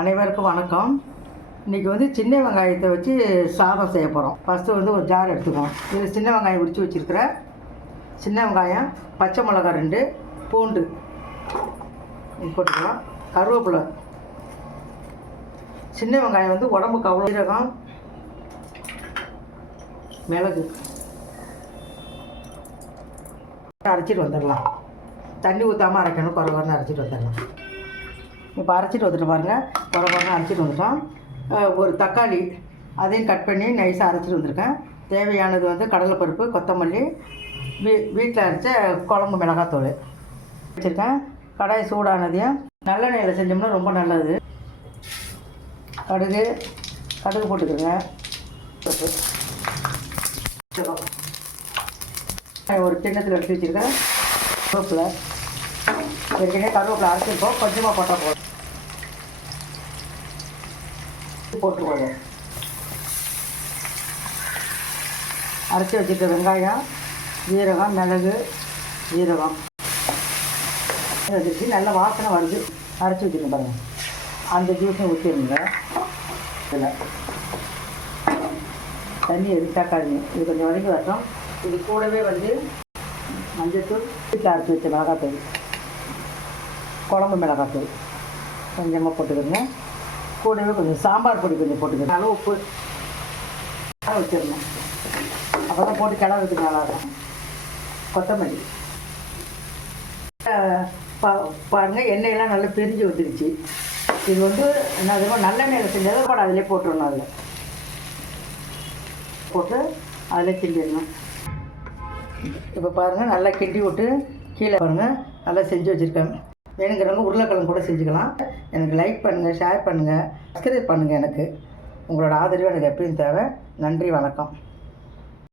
அனைவருக்கும் வணக்கம். இன்றைக்கி சின்ன வெங்காயத்தை வச்சு சாதம் செய்ய போகிறோம். ஃபஸ்ட்டு ஒரு ஜார் எடுத்துக்குவோம். இதில் சின்ன வெங்காயம் உரித்து வச்சுருக்கிற சின்ன வெங்காயம், பச்சை மிளகா 2, பூண்டு போட்டுக்கலாம், கருவேப்பிலை. சின்ன வெங்காயம் உடம்புக்கு அவ்வளோ. சீரகம், மிளகு அரைச்சிட்டு வந்துடலாம். தண்ணி ஊற்றாமல் அரைக்கணும், குறைவாக அரைச்சிட்டு வந்துடலாம். இப்போ அரைச்சிட்டு வந்துட்டு பாருங்கள், குறைவாக அரைச்சிட்டு வந்துட்டோம். ஒரு தக்காளி அதையும் கட் பண்ணி நைஸாக அரைச்சிட்டு வந்திருக்கேன். தேவையானது கடலைப்பருப்பு, கொத்தமல்லி, வீட்டில் அரைச்ச குழம்பு மிளகாத்தூள் வச்சுருக்கேன். கடாய் சூடானதையும் நல்லெண்ணெயில் செஞ்சோம்னா ரொம்ப நல்லது. கடுகு போட்டுக்கிறேங்க. ஒரு கிண்ணத்தில் எடுத்து வச்சுருக்கேன். கருவேப்பிலை ஏற்கனவே கருவேப்பிலை அரைச்சிருக்கோம், கொஞ்சமாக போட்டால் போதும். போட்டுருவாங்க. அரைச்சி வச்சுருக்க வெங்காயம், ஜீரகம், மிளகு, ஜீரகம் வச்சுருச்சு. நல்ல வாசனை வருது. அரைச்சி வச்சுருக்கேன் பாருங்கள். அந்த ஜூஸையும் ஊற்றிடுங்க. இதில் தண்ணி தக்காளி இது கொஞ்சம் வதக்கி வரட்டும். இது கூடவே மஞ்சத்தூள், வீட்டில் அரைச்சி வச்ச மிளகாத்தூள், குழம்பு மிளகாத்தூள் கொஞ்சமாக போட்டுக்கிறேங்க. கூடவே கொஞ்சம் சாம்பார் பொடி கொஞ்சம் போட்டுக்கிறேன். அளவு உப்பு வச்சிடணும். அப்போ தான் போட்டு கிளறதுக்கு நல்லாயிருக்கும். கொத்தமல்லி பாருங்கள், எண்ணெயெல்லாம் நல்லா பிரிஞ்சு வந்துருச்சு. இது என்ன நல்லெண்ணெயில் செஞ்சாலும் கூட அதிலே போட்டுடணும். அதில் போட்டு அதில் கிண்டிடணும். இப்போ பாருங்கள், நல்லா கிண்டி விட்டு கீழே பாருங்கள் நல்லா செஞ்சு வச்சுருக்கேன். வேணுங்கிறவங்க உருளைக்கிழங்கு கூட செஞ்சுக்கலாம். எனக்கு லைக் பண்ணுங்கள், ஷேர் பண்ணுங்கள், சப்ஸ்கிரைப் பண்ணுங்கள். எனக்கு உங்களோட ஆதரவு எனக்கு எப்பயும் தேவை. நன்றி, வணக்கம்.